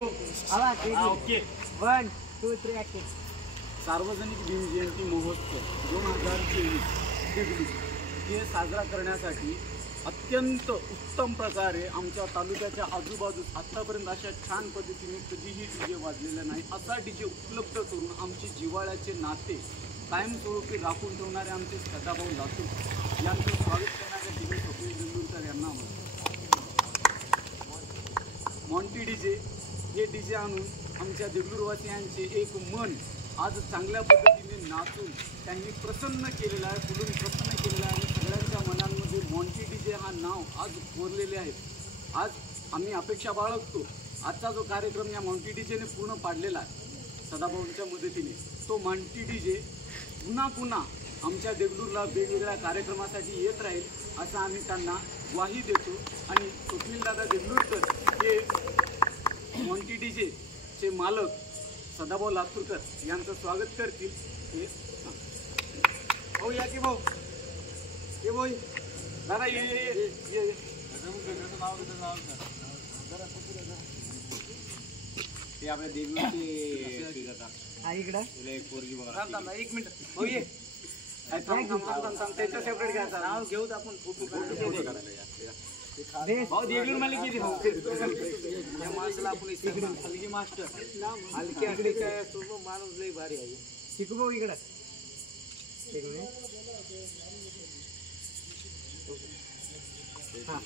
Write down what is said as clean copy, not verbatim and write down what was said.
Okay 1 2 3 acting. सार्वजनिक भीमजयंती महोत्सव 2024 हे साजरा करण्यासाठी अत्यंत उत्तम प्रकारे आमच्या तालुक्याच्या आजूबाजूस आत्तापर्यंत अशा छान पद्धतीने कधीही डीजे वाजलेला नाही. असा डीजे उपलब्ध करून आमचे जिव्हाळ्याचे नाते कायमस्वरूपी राखून ठेवणारे आमचे सदाभाऊ लातूर यांचं स्वागत करणाऱ्या डी स्वप्नील देंडुरकर यांना मॉन्टी डीजे हे डीजे आणून आमच्या देगलूरवासियांचे एक मन आज चांगल्या पद्धतीने नाचून त्यांनी प्रसन्न केलेलं आहे, फुलून प्रसन्न केलेलं आहे आणि सगळ्यांच्या मनांमध्ये मॉन्टी डीजे हा नाव आज कोरलेले आहे. आज आम्ही अपेक्षा बाळगतो आजचा जो कार्यक्रम या मॉन्टी डीजेने पूर्ण पाडलेला आहे सदाभाऊंच्या मदतीने, तो मॉन्टी डीजे पुन्हा पुन्हा आमच्या देगलूरला वेगवेगळ्या कार्यक्रमासाठी येत राहील असं आम्ही त्यांना ग्वाही देतो. आणि स्वप्नीलदादा देगलूरकर हे मॉन्टी डीजेचे मालक सदाभाऊ लातूरकर यांचं स्वागत करतील. हे भाऊ या की भाऊ ये भाऊ दादा ये ये ये ये ते आपल्या देवीची इकडं एक पोरगी बघा. एक मिनिट भाऊ ये त्याचं सेपरेट घ्यायचं नाव घेऊत आपण फोटो काढायला. भाऊ देगलूर मालिक किती भाऊ या माणसाला आपण हलगी मास्टर हलकी हलकीचा तो माणूस लई भारी आहे. शिकू भाऊ इकडं हां